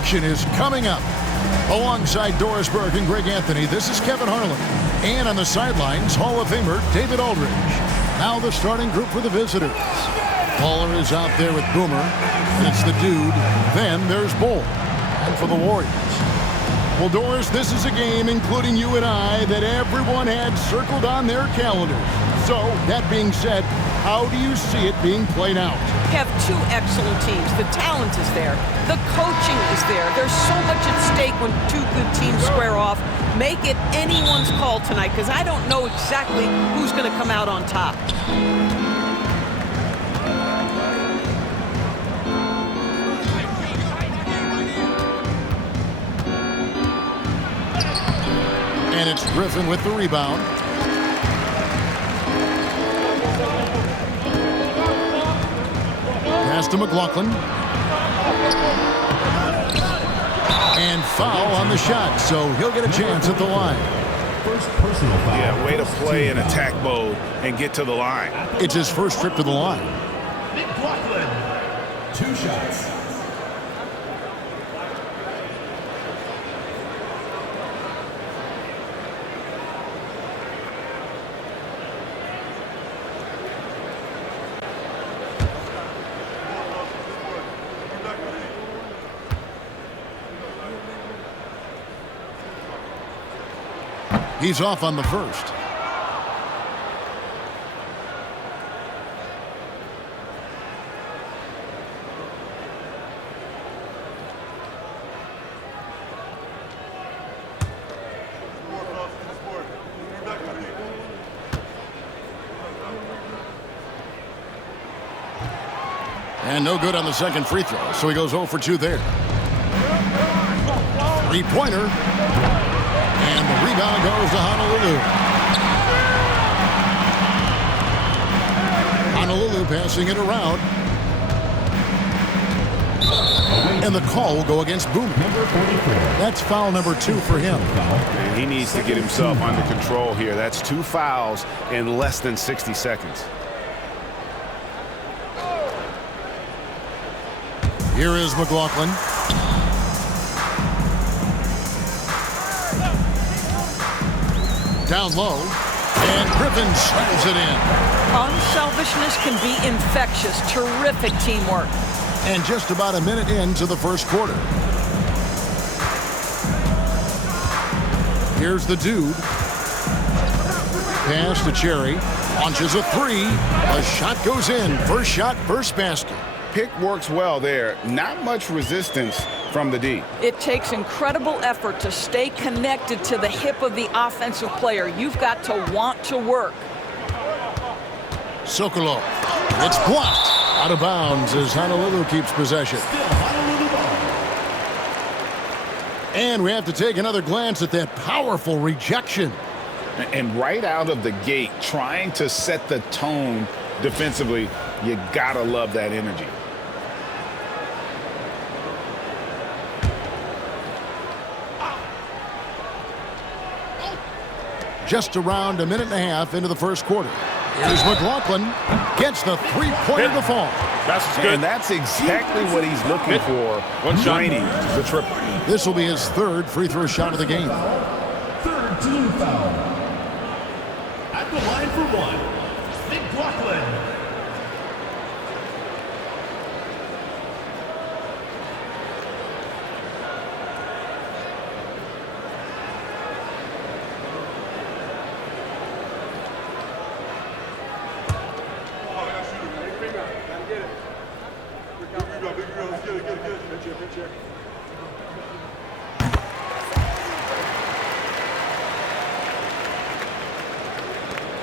action is coming up. Alongside Doris Burke and Greg Anthony, this is Kevin Harlan. And on the sidelines, Hall of Famer David Aldridge. Now the starting group for the visitors. Waller is out there with Boomer, and it's the Dude. Then there's Bull. And for the Warriors. Well, Doris, this is a game, including you and I, that everyone had circled on their calendars. So, that being said, how do you see it being played out? We have two excellent teams. The talent is there. The coaching is there. There's so much at stake when two good teams square off. Make it anyone's call tonight, because I don't know exactly who's going to come out on top. And it's Griffin with the rebound. Pass to McLaughlin. And foul on the shot, so he'll get a chance at the line. First personal foul. Yeah, way to play in attack mode and get to the line. It's his first trip to the line. McLaughlin, 2 shots. He's off on the first. And no good on the second free throw, so he goes 0 for 2 there. Three-pointer. And the rebound goes to Honolulu. Honolulu passing it around. And the call will go against Boomer. That's foul number 2 for him. And he needs to get himself under control here. That's 2 fouls in less than 60 seconds. Here is McLaughlin. Down low, and Griffin shovels it in. Unselfishness can be infectious. Terrific teamwork. And just about a minute into the first quarter. Here's the Dude. Pass to Cherry. Launches a 3. A shot goes in. First shot, first basket. Pick works well there. Not much resistance from the D. It takes incredible effort to stay connected to the hip of the offensive player. You've got to want to work. Sokolov. It's blocked. Out of bounds as Honolulu keeps possession. And we have to take another glance at that powerful rejection. And right out of the gate, trying to set the tone defensively, you gotta love that energy. Just around a minute and a half into the first quarter. Here's McLaughlin. Gets the three-pointer to fall. That's good. And that's exactly what he's looking for. Draining the triple. This will be his third free throw shot of the game. Third team foul. At the line for 1, McLaughlin.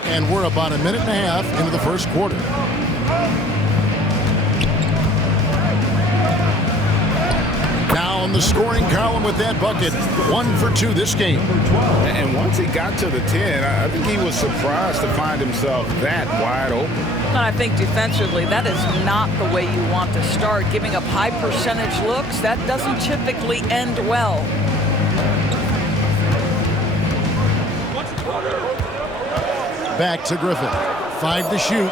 And we're about a minute and a half into the first quarter. Now in the scoring column with that bucket. 1 for 2 this game. And once he got to the 10, I think he was surprised to find himself that wide open. And I think defensively, that is not the way you want to start. Giving up high percentage looks, that doesn't typically end well. Back to Griffin. 5 to shoot.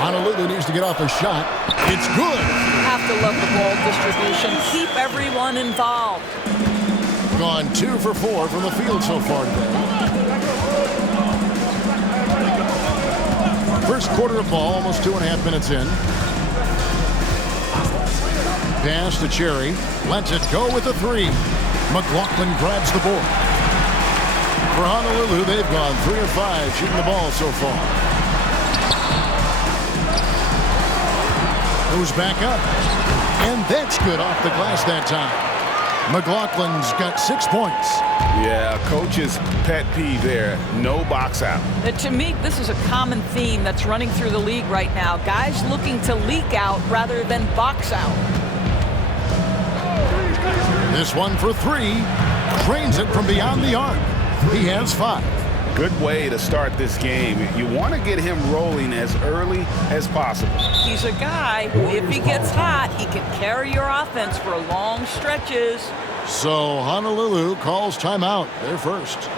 Honolulu needs to get off a shot. It's good. Have to love the ball distribution. Keep everyone involved. Gone 2 for 4 from the field so far today. First quarter of ball, almost 2.5 minutes in. Pass to Cherry. Lets it go with a 3. McLaughlin grabs the board. For Honolulu, they've gone 3 of 5 shooting the ball so far. Goes back up. And that's good off the glass that time. McLaughlin's got 6 points. Yeah, coach's pet peeve there. No box out. To me, this is a common theme that's running through the league right now. Guys looking to leak out rather than box out. This one for 3. Drains it from beyond the arc. He has 5. Good way to start this game. You want to get him rolling as early as possible. He's a guy who, if he gets hot, he can carry your offense for long stretches. So Honolulu calls timeout. They're first.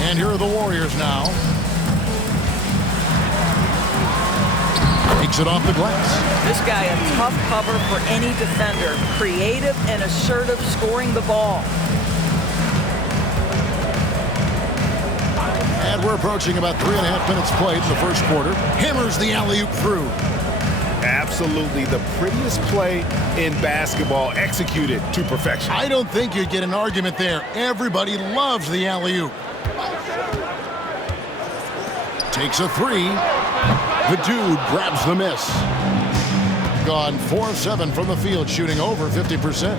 And here are the Warriors now. Takes it off the glass. This guy a tough cover for any defender. Creative and assertive scoring the ball. And we're approaching about 3.5 minutes played in the first quarter. Hammers the alley-oop through. Absolutely the prettiest play in basketball, executed to perfection. I don't think you'd get an argument there. Everybody loves the alley-oop. Takes a 3. The dude grabs the miss. Gone 4 of 7 from the field, shooting over 50%.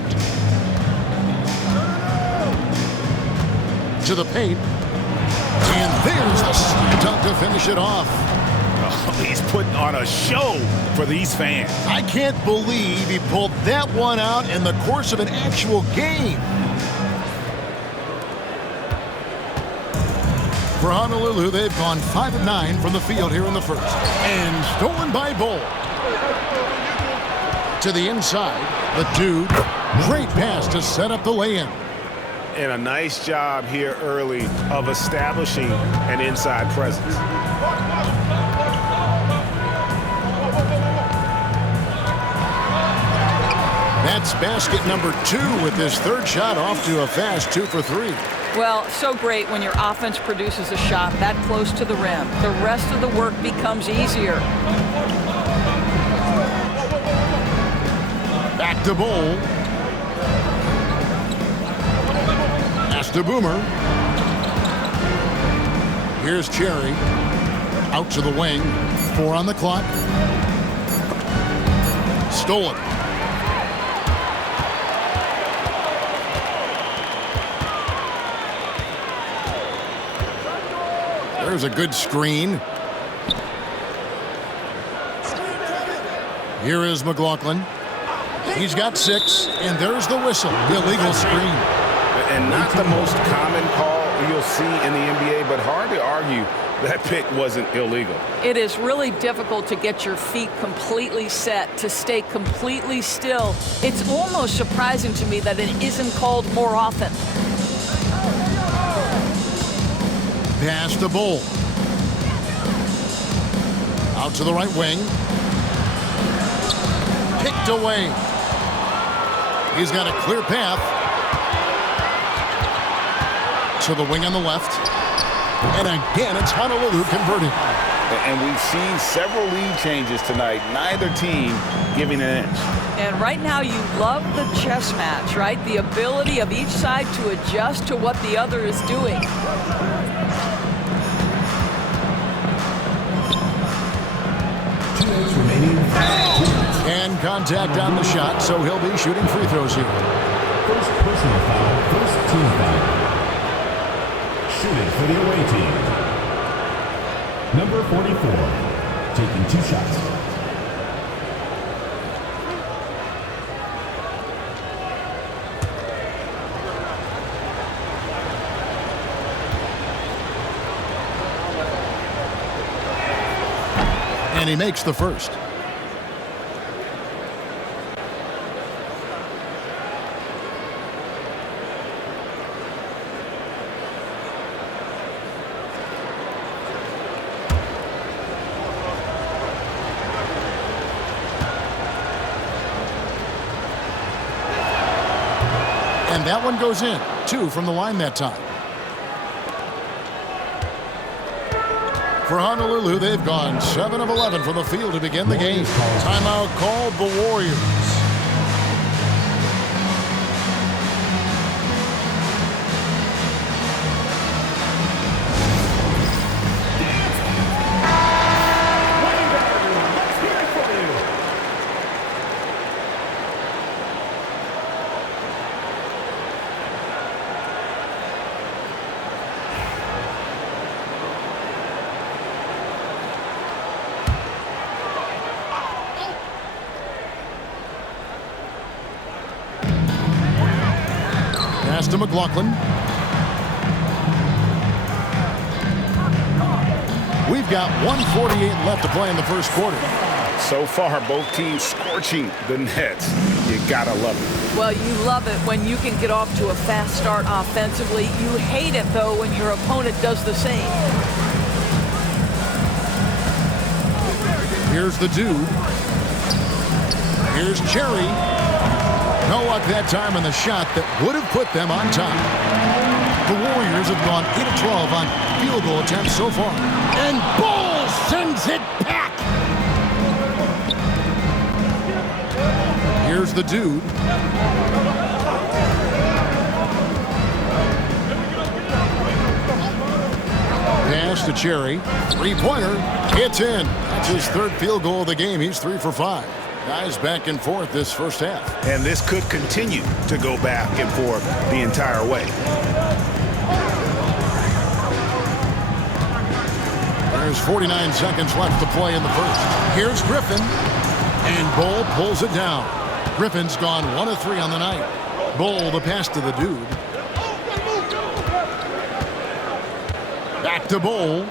To the paint. And there's the dunk to finish it off. Oh, he's putting on a show for these fans. I can't believe he pulled that one out in the course of an actual game. For Honolulu, they've gone 5 of 9 from the field here in the first. And stolen by Bull. To the inside, the dude. Great pass to set up the lay-in. And a nice job here early of establishing an inside presence. That's basket number 2 with his third shot off to a fast 2 for 3. Well, so great when your offense produces a shot that close to the rim. The rest of the work becomes easier. Back to Bull. Pass to Boomer. Here's Cherry. Out to the wing. 4 on the clock. Stolen. There's a good screen. Here is McLaughlin. He's got 6, and there's the whistle. The illegal screen. And not the most common call you'll see in the NBA, but hard to argue that pick wasn't illegal. It is really difficult to get your feet completely set, to stay completely still. It's almost surprising to me that it isn't called more often. Pass to Bull. Out to the right wing. Picked away. He's got a clear path. To the wing on the left. And again, it's Honolulu converting. And we've seen several lead changes tonight. Neither team giving an inch. And right now you love the chess match, right? The ability of each side to adjust to what the other is doing. And contact on the shot, so he'll be shooting free throws here. First personal foul, first team foul. Shooting for the away team. Number 44, taking 2 shots. And he makes the first. And that one goes in. 2 from the line that time. For Honolulu, they've gone 7 of 11 from the field to begin the game. Timeout called the Warriors. Pass to McLaughlin. We've got 1:48 left to play in the first quarter. So far, both teams scorching the nets. You gotta love it. Well, you love it when you can get off to a fast start offensively. You hate it, though, when your opponent does the same. Here's the dude. Here's Cherry. No luck that time in the shot that would have put them on top. The Warriors have gone 8 of 12 on field goal attempts so far. And Bull sends it back. Here's the dude. Pass to Cherry. 3-pointer. It's in. That's his 3rd field goal of the game. He's 3 for 5. Guys back and forth this first half. And this could continue to go back and forth the entire way. There's 49 seconds left to play in the first. Here's Griffin. And Bull pulls it down. Griffin's gone 1 of 3 on the night. Bull the pass to the dude. Back to Bull.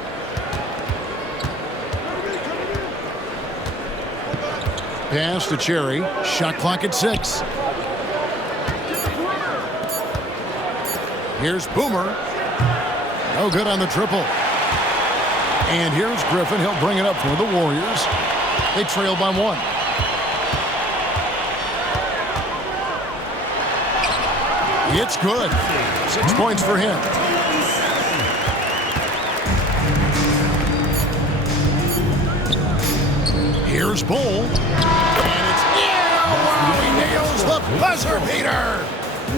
Pass to Cherry. Shot clock at 6. Here's Boomer. No good on the triple. And here's Griffin. He'll bring it up for the Warriors. They trail by 1. It's good. 6 points for him. Here's Bull. And it's in. Wow, he nails the buzzer beater.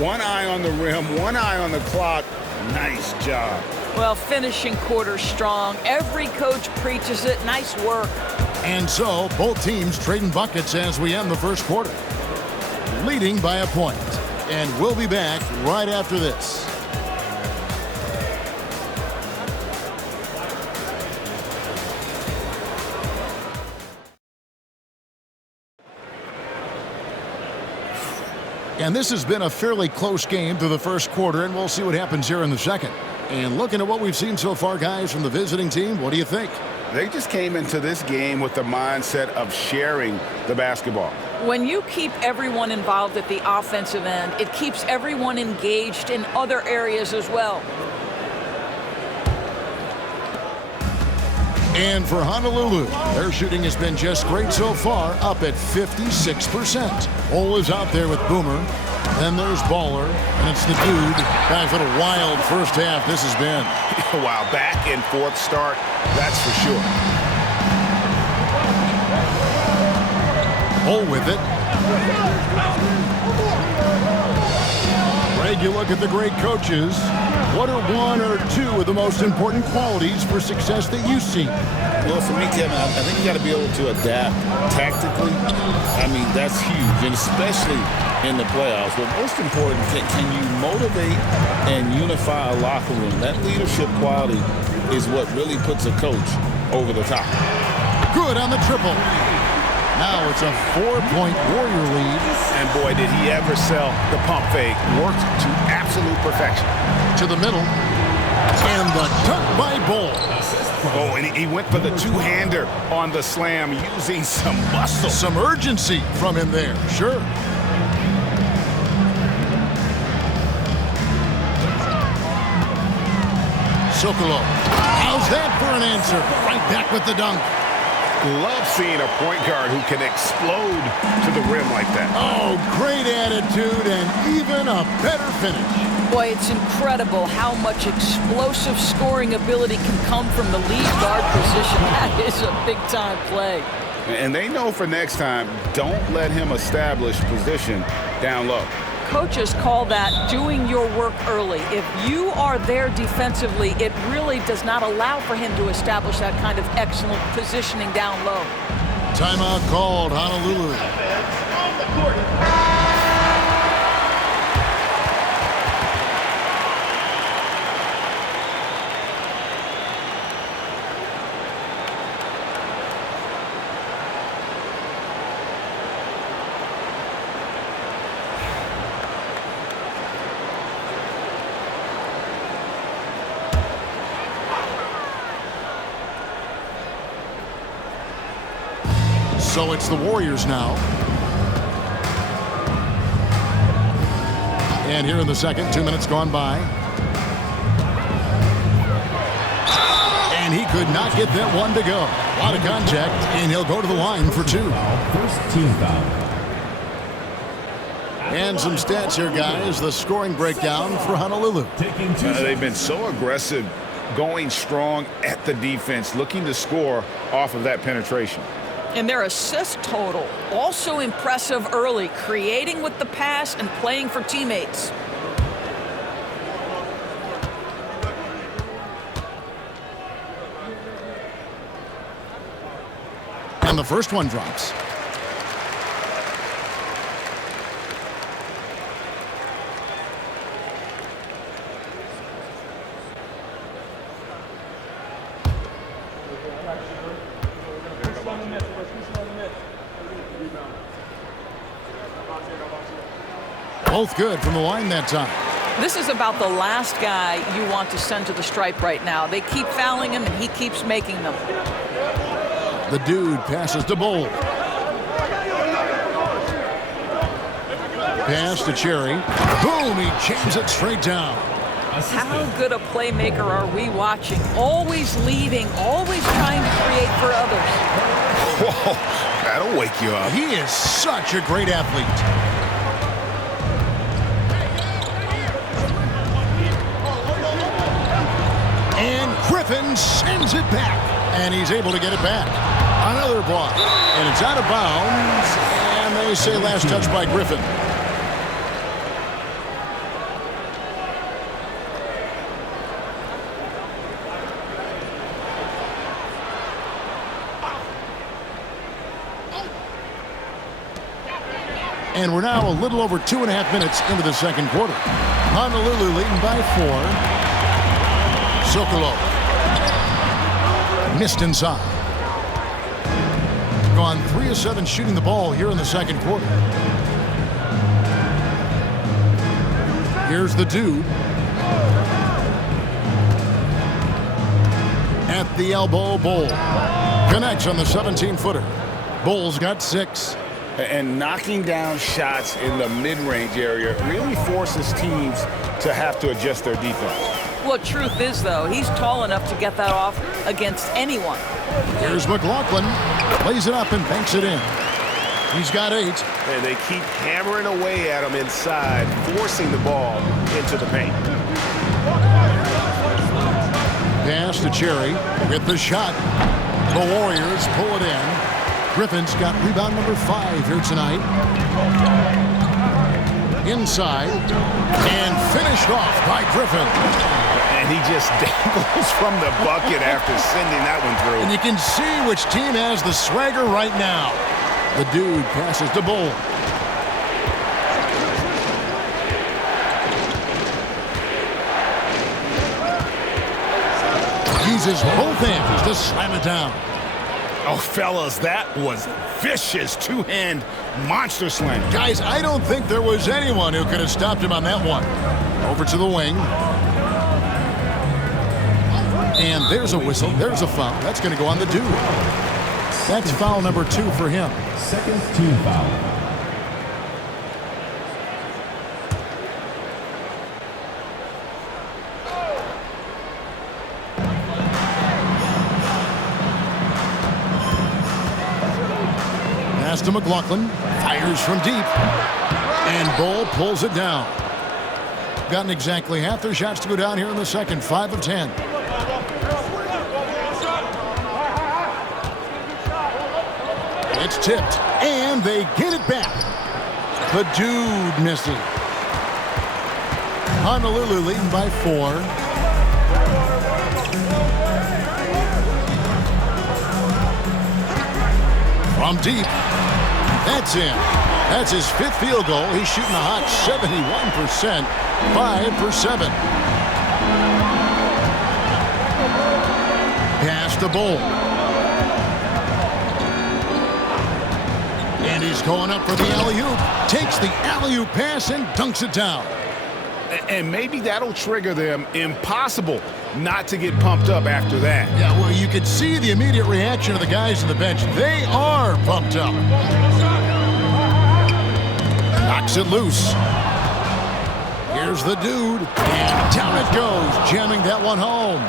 One eye on the rim, one eye on the clock. Nice job. Well, finishing quarter strong. Every coach preaches it. Nice work. And so, both teams trading buckets as we end the first quarter. Leading by a point. And we'll be back right after this. And this has been a fairly close game through the first quarter, and we'll see what happens here in the second. And looking at what we've seen so far, guys, from the visiting team, what do you think? They just came into this game with the mindset of sharing the basketball. When you keep everyone involved at the offensive end, it keeps everyone engaged in other areas as well. And for Honolulu, their shooting has been just great so far, up at 56%. Ole is out there with Boomer. Then there's Baller, and it's the dude. Guys, what a wild first half this has been. Wow, back and forth start, that's for sure. Ole with it. Greg, you look at the great coaches. What are 1 or 2 of the most important qualities for success that you see? Well, for me, Kevin, I think you got to be able to adapt tactically. I mean, that's huge, and especially in the playoffs. But most important, can you motivate and unify a locker room? That leadership quality is what really puts a coach over the top. Good on the triple. Now it's a 4-point Warrior lead. And boy, did he ever sell the pump fake. Worked to absolute perfection. To the middle. And the dunk by Bull. Oh, and he went for the two-hander on the slam using some muscle. Some urgency from him there, sure. Sokolov. How's that for an answer? Right back with the dunk. Love seeing a point guard who can explode to the rim like that. Oh, great attitude and even a better finish. Boy, it's incredible how much explosive scoring ability can come from the lead guard position. That is a big-time play. And they know for next time, don't let him establish position down low. Coaches call that doing your work early. If you are there defensively, it really does not allow for him to establish that kind of excellent positioning down low. Timeout called, Honolulu. So it's the Warriors now. And here in the second, 2 minutes gone by. And he could not get that one to go. A lot of contact, and he'll go to the line for 2. First team foul. And some stats here, guys. The scoring breakdown for Honolulu. Taking 2 They've been so aggressive, going strong at the defense, looking to score off of that penetration. And their assist total, also impressive early, creating with the pass and playing for teammates. And the first one drops. Both good from the line that time. This is about the last guy you want to send to the stripe right now. They keep fouling him, and he keeps making them. The dude passes to Bull. Pass to Cherry. Boom, he jams it straight down. How good a playmaker are we watching? Always leading, always trying to create for others. Whoa, that'll wake you up. He is such a great athlete. And Griffin sends it back. And he's able to get it back. Another block. And it's out of bounds. And they say last touch by Griffin. And we're now a little over 2.5 minutes into the second quarter. Honolulu leading by 4. Sokolov. Missed inside. Gone 3 of 7 shooting the ball here in the second quarter. Here's the dude. At the elbow, Bull. Connects on the 17-footer. Bull's got 6. And knocking down shots in the mid-range area really forces teams to have to adjust their defense. Well, truth is, though, he's tall enough to get that off against anyone. Here's McLaughlin. Lays it up and banks it in. He's got 8. And they keep hammering away at him inside, forcing the ball into the paint. Pass to Cherry with the shot. The Warriors pull it in. Griffin's got rebound number 5 here tonight. Inside. And finished off by Griffin. And he just dangles from the bucket after sending that one through. And you can see which team has the swagger right now. The dude passes to Bull. Uses both hands to slam it down. Oh, fellas, that was vicious two-hand monster slam. Guys, I don't think there was anyone who could have stopped him on that one. Over to the wing. And there's a whistle. There's a foul. That's going to go on the dude. That's foul number 2 for him. Second team foul. Pass to McLaughlin. Fires from deep. And Bull pulls it down. Gotten exactly half their shots to go down here in the second. 5 of 10. It's tipped, and they get it back. The dude misses. Honolulu leading by 4. From deep. That's in. That's his 5th field goal. He's shooting a hot 71%. 5 for 7. Pass to Bull. And he's going up for the alley-oop. Takes the alley-oop pass and dunks it down. And maybe that'll trigger them. Impossible not to get pumped up after that. Yeah, well, you could see the immediate reaction of the guys on the bench. They are pumped up. Knocks it loose. Here's the dude. And down it goes, jamming that one home.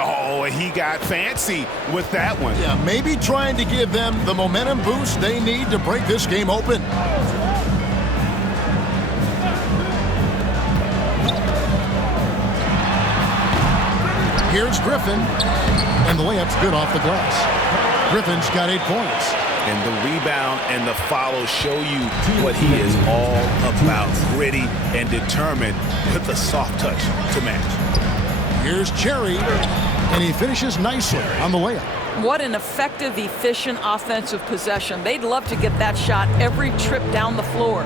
Oh, he got fancy with that one. Yeah, maybe trying to give them the momentum boost they need to break this game open. Here's Griffin. And the layup's good off the glass. Griffin's got 8 points. And the rebound and the follow show you what he is all about. Gritty and determined with a soft touch to match. Here's Cherry. And he finishes nicely on the layup. What an effective, efficient offensive possession. They'd love to get that shot every trip down the floor.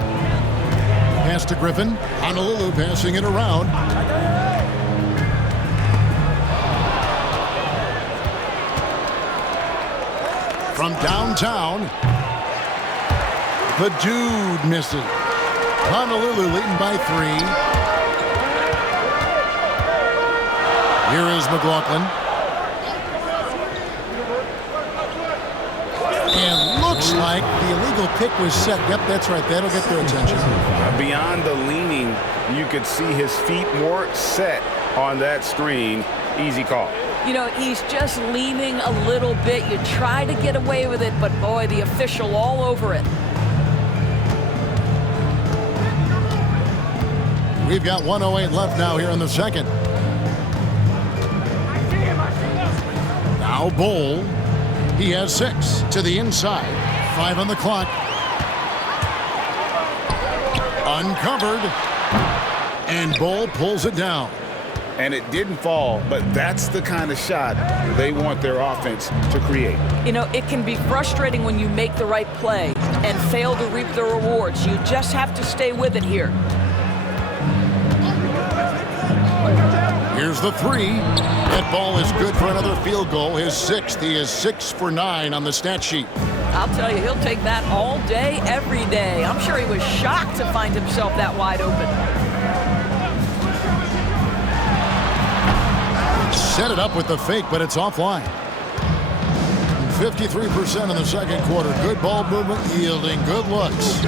Pass to Griffin. Honolulu passing it around. From downtown, the dude misses. Honolulu leading by 3. Here is McLaughlin. And looks like the illegal pick was set. Yep, that's right. That'll get their attention. Beyond the leaning, you could see his feet more set on that screen. Easy call. You know, he's just leaning a little bit. You try to get away with it, but boy, the official all over it. We've got 1:08 left now here in the second. Now Bull. He has 6 to the inside. 5 on the clock. Uncovered. And Bull pulls it down. And it didn't fall, but that's the kind of shot they want their offense to create. You know, it can be frustrating when you make the right play and fail to reap the rewards. You just have to stay with it here. Here's the 3. That ball is good for another field goal. His 6th. He is 6 for 9 on the stat sheet. I'll tell you, he'll take that all day, every day. I'm sure he was shocked to find himself that wide open. Set it up with the fake, but it's offline. 53% in the second quarter. Good ball movement, yielding good looks.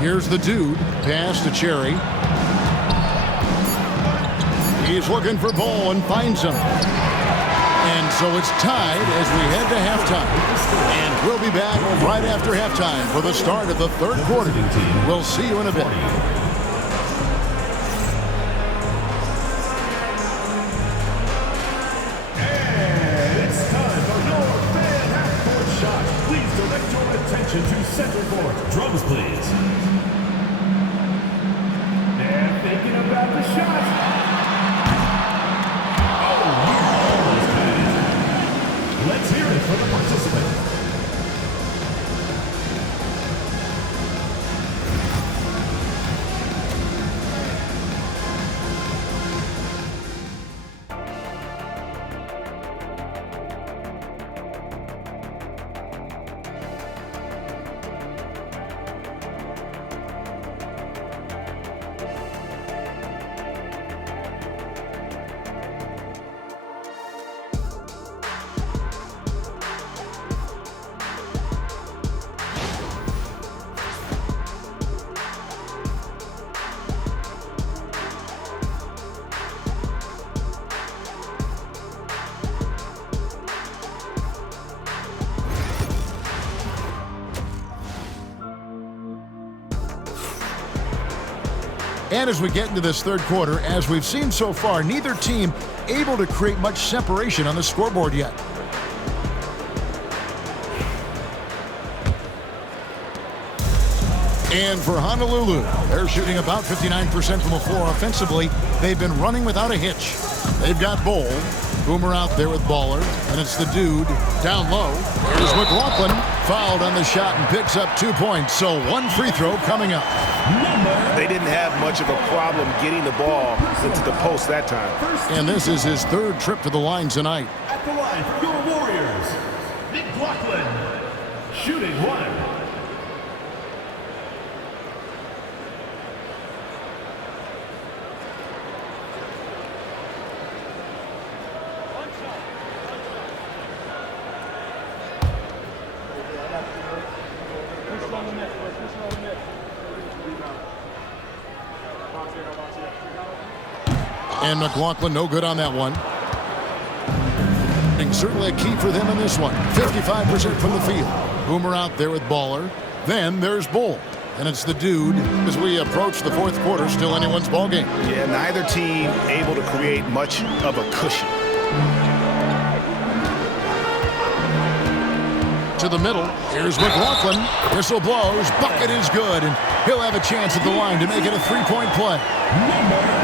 Here's the dude. Pass to Cherry. He's looking for Bull and finds him. And so it's tied as we head to halftime. And we'll be back right after halftime for the start of the third quarter. We'll see you in a bit. To center court. Drums, please. They're thinking about the shot. Oh, almost had it. Let's hear it for the participant. And as we get into this third quarter, as we've seen so far, neither team able to create much separation on the scoreboard yet. And for Honolulu, they're shooting about 59% from the floor offensively. They've been running without a hitch. They've got Bowl. Boomer out there with Baller, and it's the dude down low. Here's McLaughlin, fouled on the shot and picks up 2 points. So one free throw coming up. They didn't have much of a problem getting the ball into the post that time. And this is his third trip to the line tonight. At the line for your Warriors, McLaughlin, shooting one. And McLaughlin no good on that one. And certainly a key for them in this one. 55% from the field. Boomer out there with Baller. Then there's Bull. And it's the dude as we approach the fourth quarter. Still anyone's ball game. Yeah, neither team able to create much of a cushion. To the middle. Here's McLaughlin. Whistle blows. Bucket is good. And he'll have a chance at the line to make it a three-point play.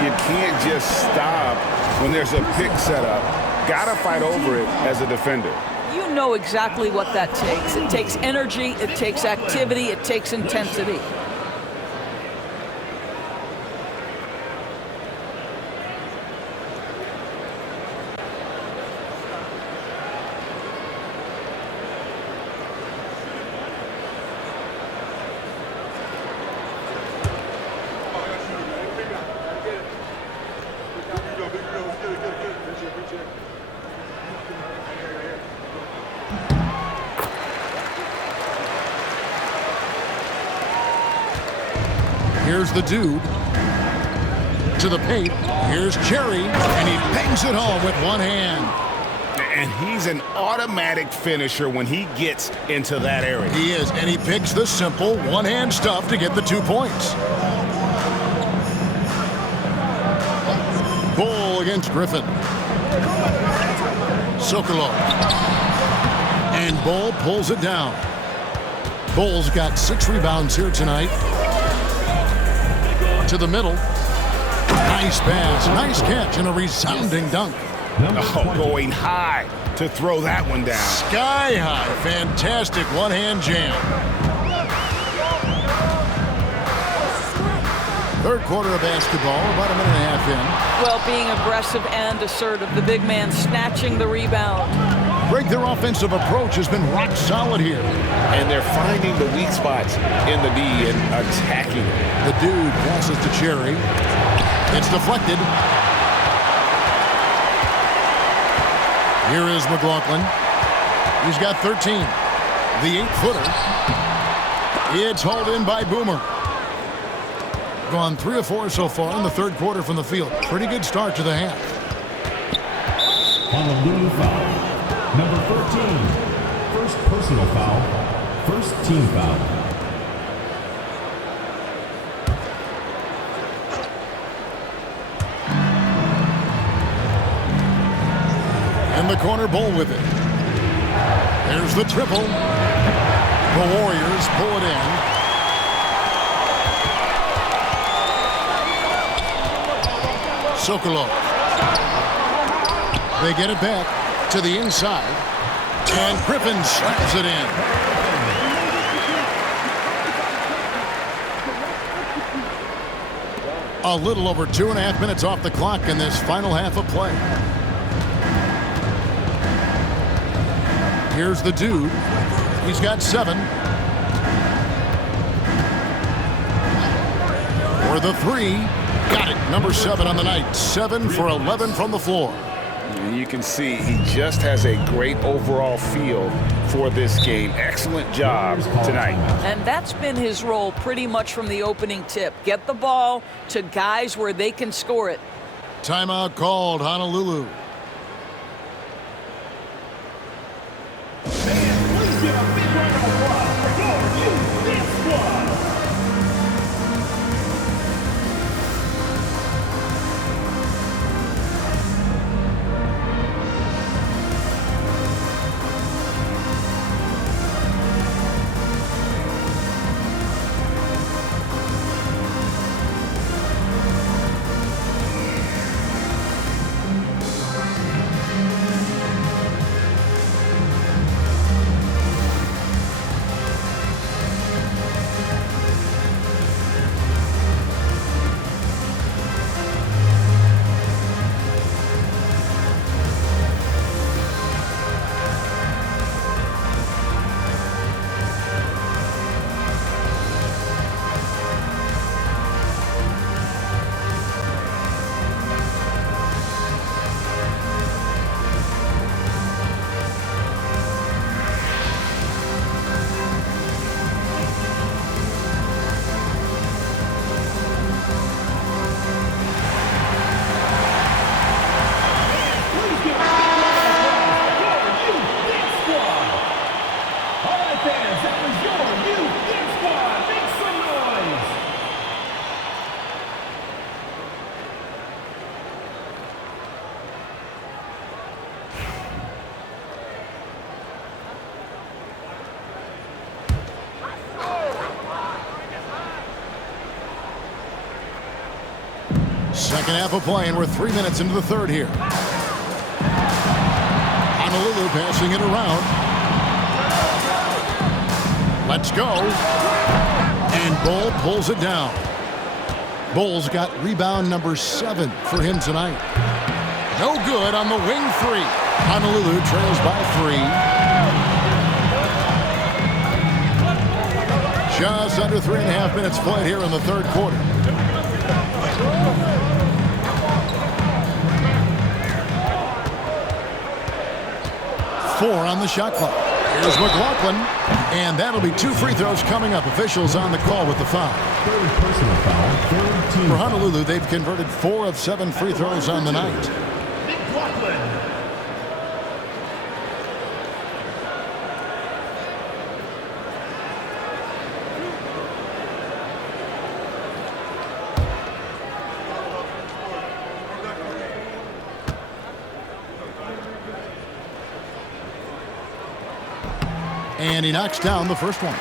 You can't just stop when there's a pick set up. Gotta fight over it as a defender. You know exactly what that takes. It takes energy, it takes activity, it takes intensity. Here's the dude. To the paint. Here's Cherry. And he bangs it home with one hand. And he's an automatic finisher when he gets into that area. He is. And he picks the simple one-hand stuff to get the 2 points. Bull against Griffin. Sokolov. And Bull pulls it down. Bull's got 6 rebounds here tonight. To the middle. Nice pass, nice catch, and a resounding dunk. Oh, going high to throw that one down. Sky high, fantastic one-hand jam. Third quarter of basketball, about a minute and a half in. Well, being aggressive and assertive, the big man snatching the rebound. Greg, their offensive approach has been rock solid here. And they're finding the weak spots in the D and attacking it. The dude passes to Cherry. It's deflected. Here is McLaughlin. He's got 13. The 8-footer. It's hauled in by Boomer. Gone 3 of 4 so far in the third quarter from the field. Pretty good start to the half. Honolulu foul. Number 13, first personal foul, first team foul. In the corner, Bull with it. There's the triple. The Warriors pull it in. Sokolov. They get it back to the inside, and Griffin slams it in. A little over 2.5 minutes off the clock in this final half of play. Here's the dude. He's got 7. For the 3. Got it. Number 7 on the night. 7 for 11 from the floor. You can see he just has a great overall feel for this game. Excellent job tonight. And that's been his role pretty much from the opening tip. Get the ball to guys where they can score it. Timeout called, Honolulu. Please give a big round of applause for your youth squad. Second half of play, and we're 3 minutes into the third here. Honolulu passing it around. Let's go. And Bull pulls it down. Bull's got rebound number 7 for him tonight. No good on the wing three. Honolulu trails by 3. Just under 3.5 minutes played here in the third quarter. Four on the shot clock. Here's McLaughlin, and that'll be 2 free throws coming up. Officials on the call with the foul. Third personal foul, third team. For Honolulu, they've converted 4 of 7 free throws on the night. And he knocks down the first one.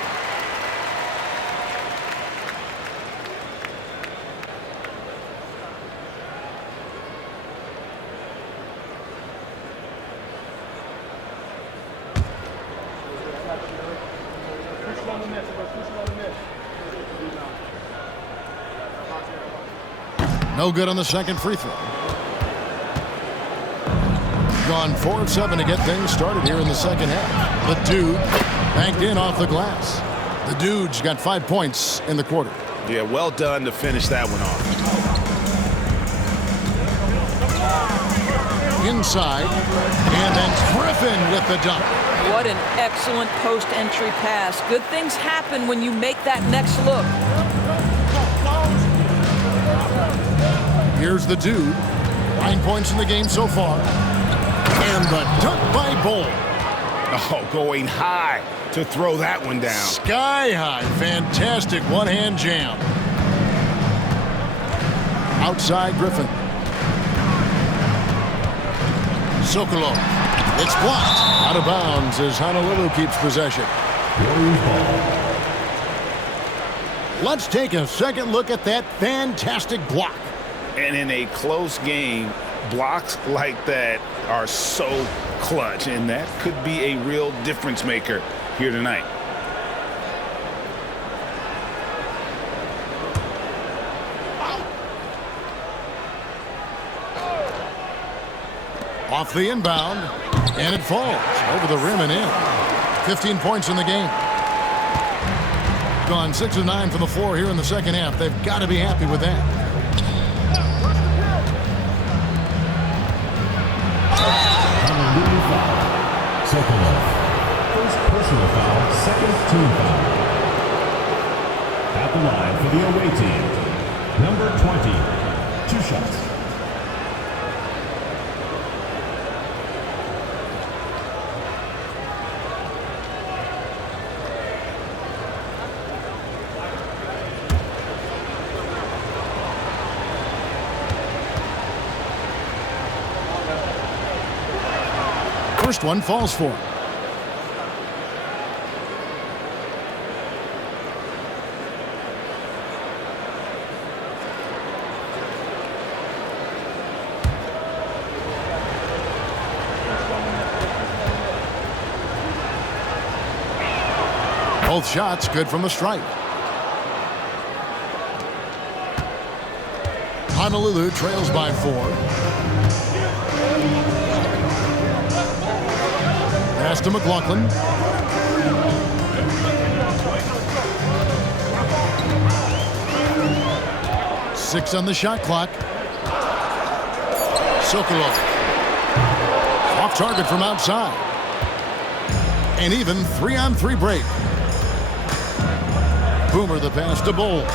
No good on the second free throw. Gone 4 of 7 to get things started here in the second half. The Dude banked in off the glass. The Dude's got 5 points in the quarter. Yeah, well done to finish that one off. Inside, and then Griffin with the dunk. What an excellent post-entry pass. Good things happen when you make that next look. Here's the Dude. 9 points in the game so far. And the dunk by Bull. Oh, going high to throw that one down. Sky high. Fantastic one-hand jam. Outside Griffin. Sokolov. It's blocked. Out of bounds as Honolulu keeps possession. Let's take a second look at that fantastic block. And in a close game, blocks like that are so clutch, and that could be a real difference maker here tonight. Off the inbound, and it falls over the rim and in. 15 points in the game. Gone 6 of 9 from the floor here in the second half. They've got to be happy with that. Honolulu foul. Sokolov. First personal foul, second team foul. At the line for the away team, number 20. 2 shots. First one falls for him. Both shots good from the stripe. Honolulu trails by 4. Pass to McLaughlin. Six on the shot clock. Sokolov. Off target from outside. And even 3-on-3 break. Boomer the pass to Bull.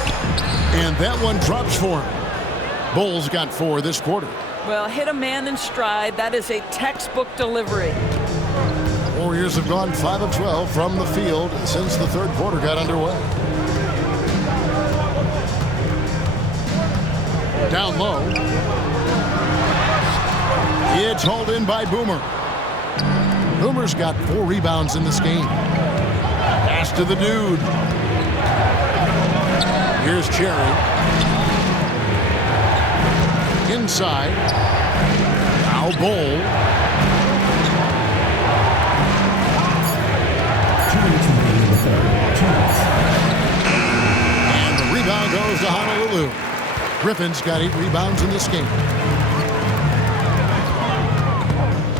And that one drops for him. Bull's got 4 this quarter. Well, hit a man in stride. That is a textbook delivery. Warriors have gone 5 of 12 from the field since the third quarter got underway. Down low. It's hauled in by Boomer. Boomer's got 4 rebounds in this game. Pass to the Dude. Here's Cherry. inside. Now Bowl. 2 minutes remaining in the third. 2 minutes. And the rebound goes to Honolulu. Griffin's got 8 rebounds in this game.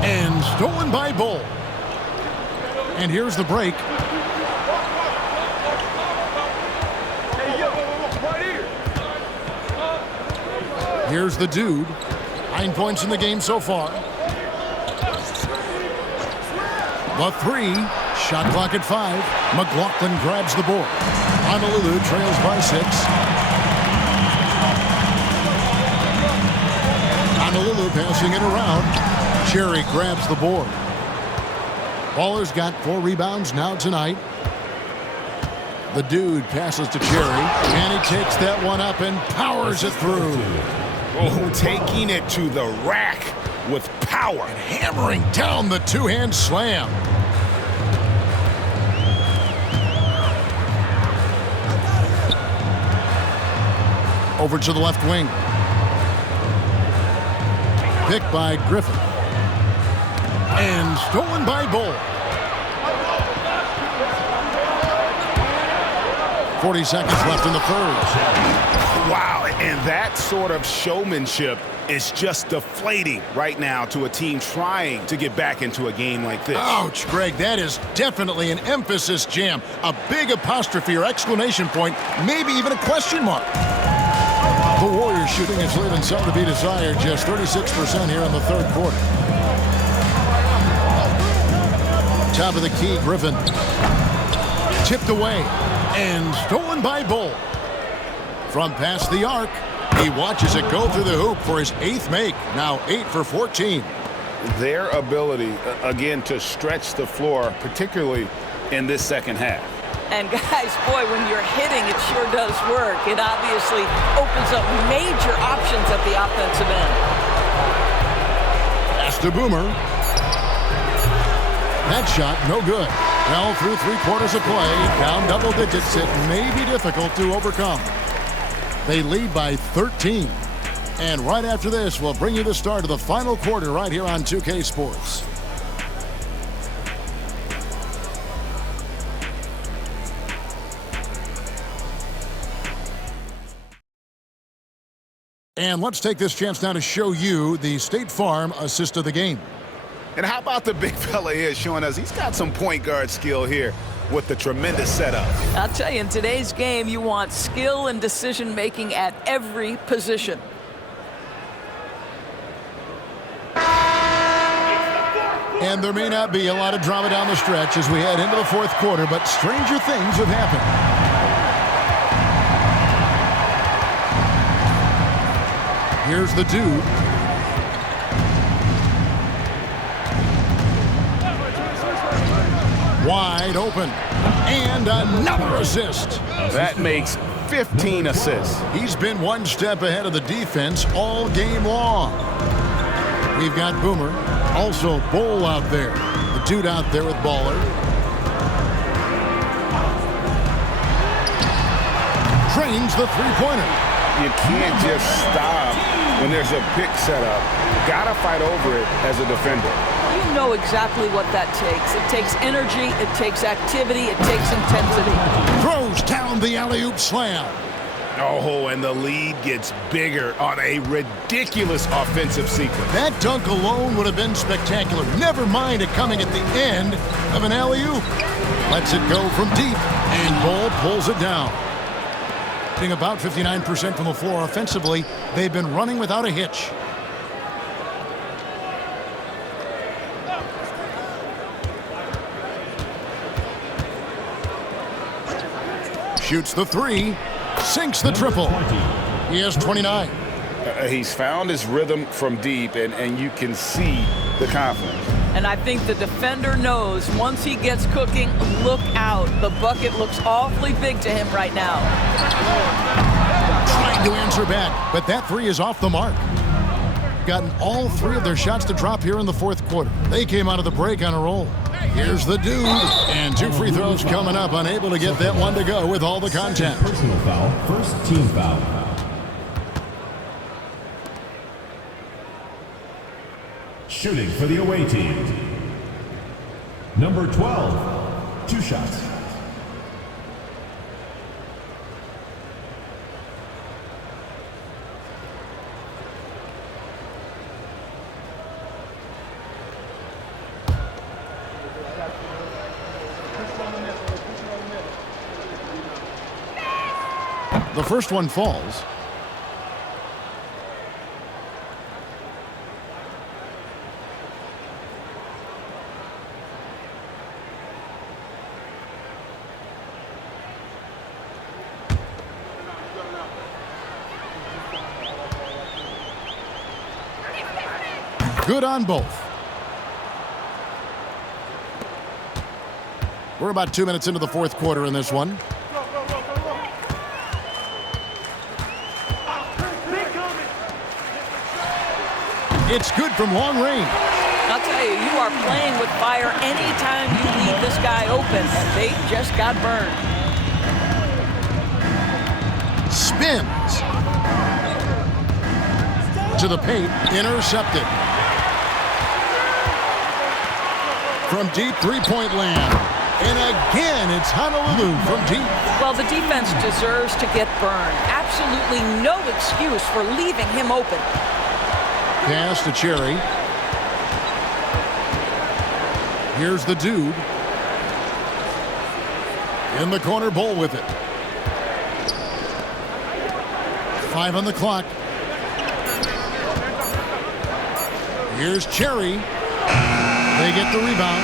And stolen by Bull. And here's the break. Here's the dude. 9 points in the game so far. The 3. Shot clock at 5. McLaughlin grabs the board. Honolulu trails by 6. Honolulu passing it around. Cherry grabs the board. Baller's got 4 rebounds now tonight. The dude passes to Cherry, and he takes that one up and powers it through. Oh, taking it to the rack with power. And hammering down the two-hand slam. Over to the left wing. Picked by Griffin. And stolen by Bull. 40 seconds left in the third. Wow, and that sort of showmanship is just deflating right now to a team trying to get back into a game like this. Ouch, Greg, that is definitely an emphasis jam. A big apostrophe or exclamation point, maybe even a question mark. The Warriors shooting is leaving some to be desired, just 36% here in the third quarter. Top of the key, Griffin. Tipped away and stolen by Bull. From past the arc, he watches it go through the hoop for his 8th make. Now 8 for 14. Their ability, again, to stretch the floor, particularly in this second half. And guys, boy, when you're hitting, it sure does work. It obviously opens up major options at the offensive end. Pass to Boomer. That shot, no good. Well, through 3/4 of play, down double digits, it may be difficult to overcome. They lead by 13. And right after this, we'll bring you the start of the final quarter right here on 2K Sports. And let's take this chance now to show you the State Farm assist of the game. And how about the big fella here showing us he's got some point guard skill here with the tremendous setup. I'll tell you, in today's game, you want skill and decision-making at every position. And there may not be a lot of drama down the stretch as we head into the fourth quarter, but stranger things have happened. Here's the dude. Wide open. And another assist. That makes 15 assists. He's been one step ahead of the defense all game long. We've got Boomer. Also Bull out there. The dude out there with Baller. Trains the three-pointer. You can't just stop when there's a pick set up. Gotta fight over it as a defender. You know exactly what that takes. It takes energy, it takes activity, it takes intensity. Throws down the alley-oop slam. Oh, and the lead gets bigger on a ridiculous offensive sequence. That dunk alone would have been spectacular. Never mind it coming at the end of an alley-oop. Lets it go from deep, and Bull pulls it down. Shooting about 59% from the floor offensively, they've been running without a hitch. Shoots the three, sinks the triple. He has 29. He's found his rhythm from deep, and you can see the confidence. And I think the defender knows once he gets cooking, look out. The bucket looks awfully big to him right now. Trying to answer back, but that three is off the mark. Gotten all 3 of their shots to drop here in the fourth quarter. They came out of the break on a roll. Here's the dude, and 2 free throws coming up, unable to get that one to go with all the contact. Personal foul, first team foul. Shooting for the away team. Number 12, 2 shots. The first one falls. Good on both. We're about 2 minutes into the fourth quarter in this one. It's good from long range. I'll tell you, you are playing with fire anytime you leave this guy open, and they just got burned. Spins. To the paint, intercepted. From deep three-point land. And again, it's Honolulu from deep. Well, the defense deserves to get burned. Absolutely no excuse for leaving him open. Pass to Cherry. Here's the dude. In the corner, Bull with it. 5 on the clock. Here's Cherry. They get the rebound.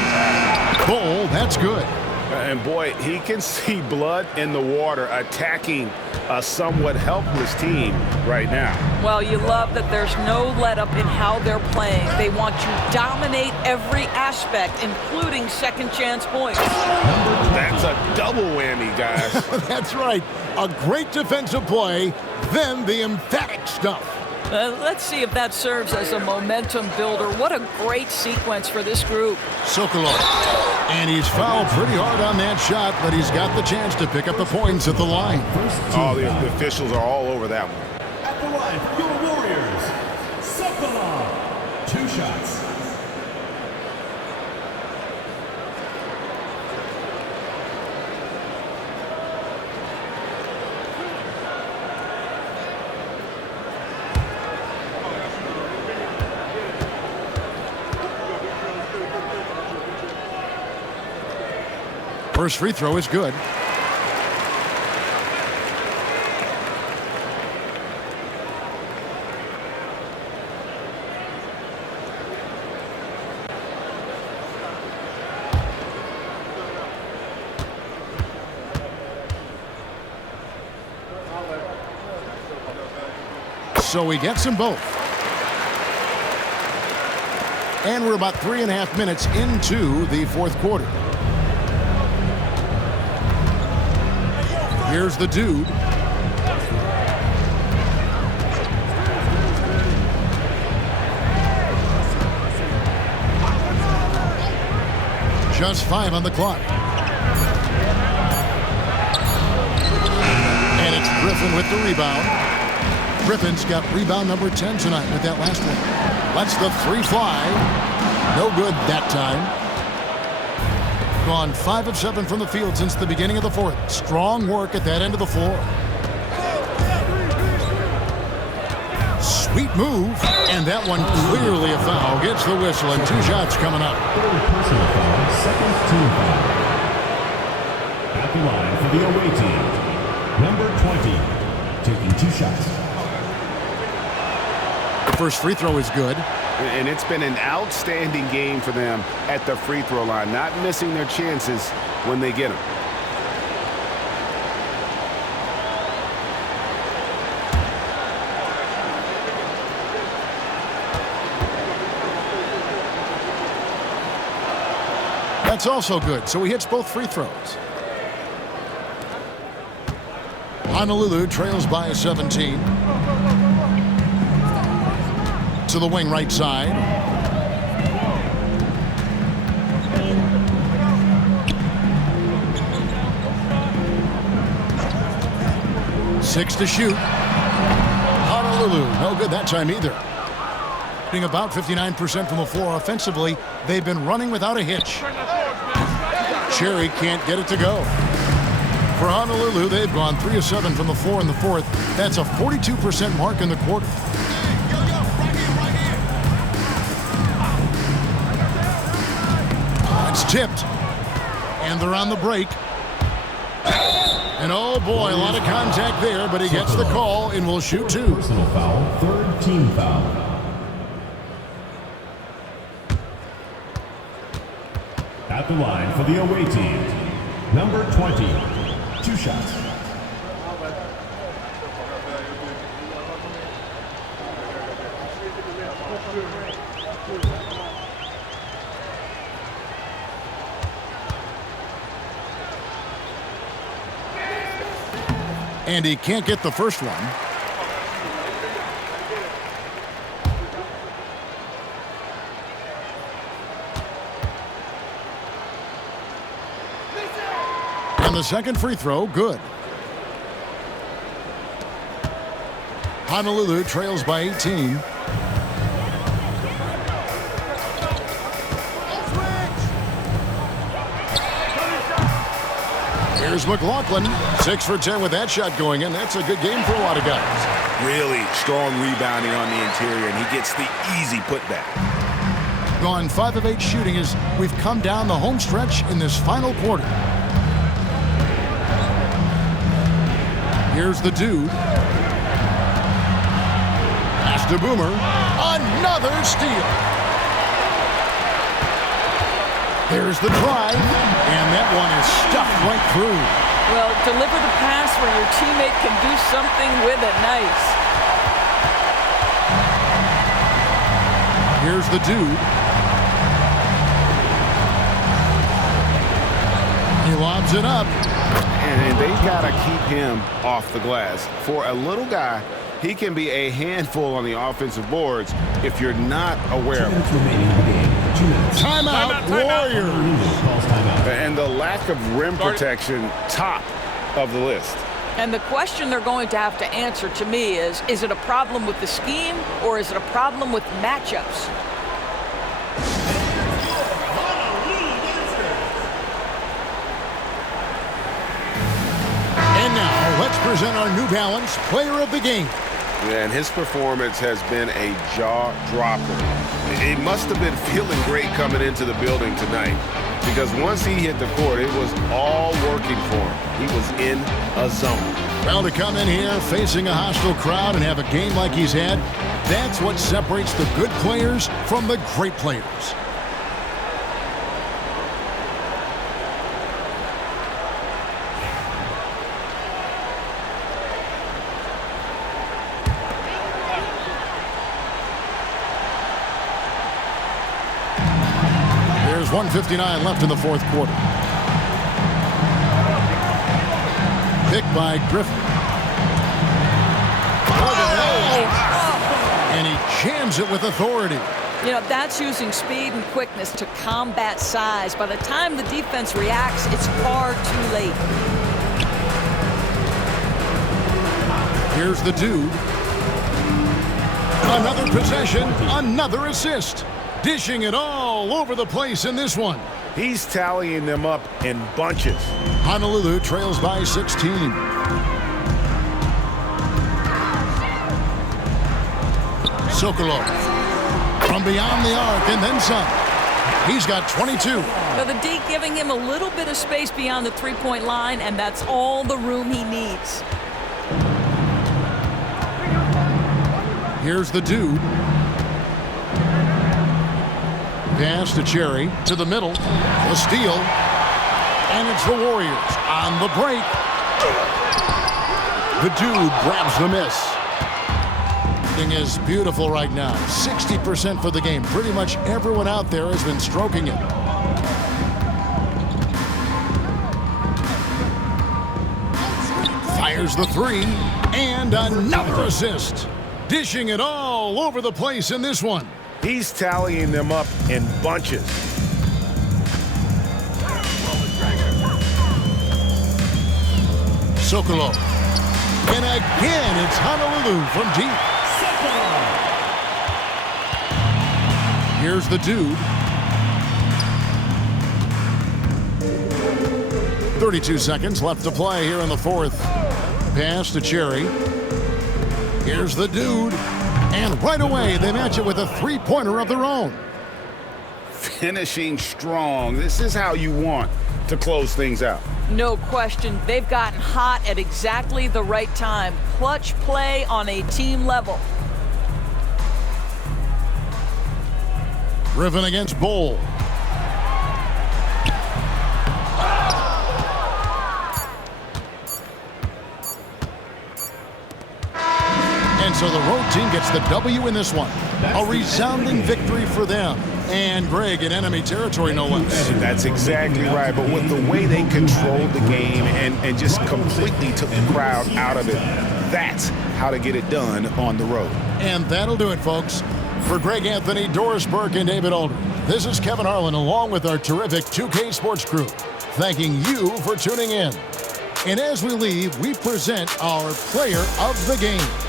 Bull, that's good. And boy, he can see blood in the water attacking a somewhat helpless team right now. Well, you love that there's no let-up in how they're playing. They want to dominate every aspect, including second-chance points. That's a double whammy, guys. That's right. A great defensive play, then the emphatic stuff. Let's see if that serves as a momentum builder. What a great sequence for this group. Sokolov. And he's fouled pretty hard on that shot, but he's got the chance to pick up the points at the line. Oh, the officials are all over that one. At the line for your Warriors, Sokolov. 2 shots. First free throw is good. So he gets them both. And we're about 3.5 minutes into the fourth quarter. Here's the dude. Just 5 on the clock. And it's Griffin with the rebound. Griffin's got rebound number 10 tonight with that last one. Lets the 3 fly. No good that time. Gone 5 of 7 from the field since the beginning of the fourth. Strong work at that end of the floor. Sweet move, and that one clearly a foul. Gets the whistle, and 2 shots coming up. Third personal foul, second team foul. At the line for the away team, number 20, taking 2 shots. The first free throw is good. And it's been an outstanding game for them at the free throw line, not missing their chances when they get them. That's also good, so he hits both free throws. Honolulu trails by 17. To the wing right side. Six to shoot. Honolulu, no good that time either. Being about 59% from the floor offensively, they've been running without a hitch. Cherry can't get it to go. For Honolulu, they've gone 3 of 7 from the floor in the fourth. That's a 42% mark in the quarter. It's tipped. And they're on the break. And oh boy, a lot of contact there, but he gets the call and will shoot 2. Personal foul, third team foul. At the line for the away team, number 20, 2 shots. And he can't get the first one. And the second free throw, good. Honolulu trails by 18. Here's McLaughlin, 6 for 10 with that shot going in. That's a good game for a lot of guys. Really strong rebounding on the interior, and he gets the easy putback. Gone 5 of 8 shooting as we've come down the home stretch in this final quarter. Here's the dude. Pass to Boomer. Another steal. There's the drive, and that one is stuffed right through. Well, deliver the pass where your teammate can do something with it. Nice. Here's the dude. He lobs it up. And they've got to keep him off the glass. For a little guy, he can be a handful on the offensive boards if you're not aware of it. Timeout, Warriors. And the lack of rim protection, top of the list. And the question they're going to have to answer to me is it a problem with the scheme or is it a problem with matchups? And now, let's present our New Balance Player of the Game. And his performance has been a jaw-dropper. He must have been feeling great coming into the building tonight because once he hit the court, it was all working for him. He was in a zone. Well, to come in here facing a hostile crowd and have a game like he's had, that's what separates the good players from the great players. There's 1:59 left in the fourth quarter. Picked by Griffin. And he jams it with authority. You know, that's using speed and quickness to combat size. By the time the defense reacts, it's far too late. Here's the dude. Another possession, another assist. Dishing it all over the place in this one. He's tallying them up in bunches. Honolulu trails by 16. Sokolov from beyond the arc and then some. He's got 22. So the D giving him a little bit of space beyond the three-point line, and that's all the room he needs. Here's the dude. Pass to Cherry, to the middle, the steal, and it's the Warriors on the break. The dude grabs the miss. Thing is beautiful right now. 60% for the game. Pretty much everyone out there has been stroking it. Fires the three, and another assist. Dishing it all over the place in this one. He's tallying them up in bunches. Sokolov. And again, it's Honolulu from deep. Here's the dude. 32 seconds left to play here in the fourth. Pass to Cherry. Here's the dude. And right away, they match it with a three-pointer of their own. Finishing strong. This is how you want to close things out. No question. They've gotten hot at exactly the right time. Clutch play on a team level. Griffin against Bull. And so the road team gets the W in this one. A resounding victory for them. And Greg in enemy territory, no less. That's exactly right. But with the way they controlled the game and just completely took the crowd out of it, that's how to get it done on the road. And that'll do it, folks. For Greg Anthony, Doris Burke, and David Aldridge, this is Kevin Harlan along with our terrific 2K Sports crew, thanking you for tuning in. And as we leave, we present our player of the game.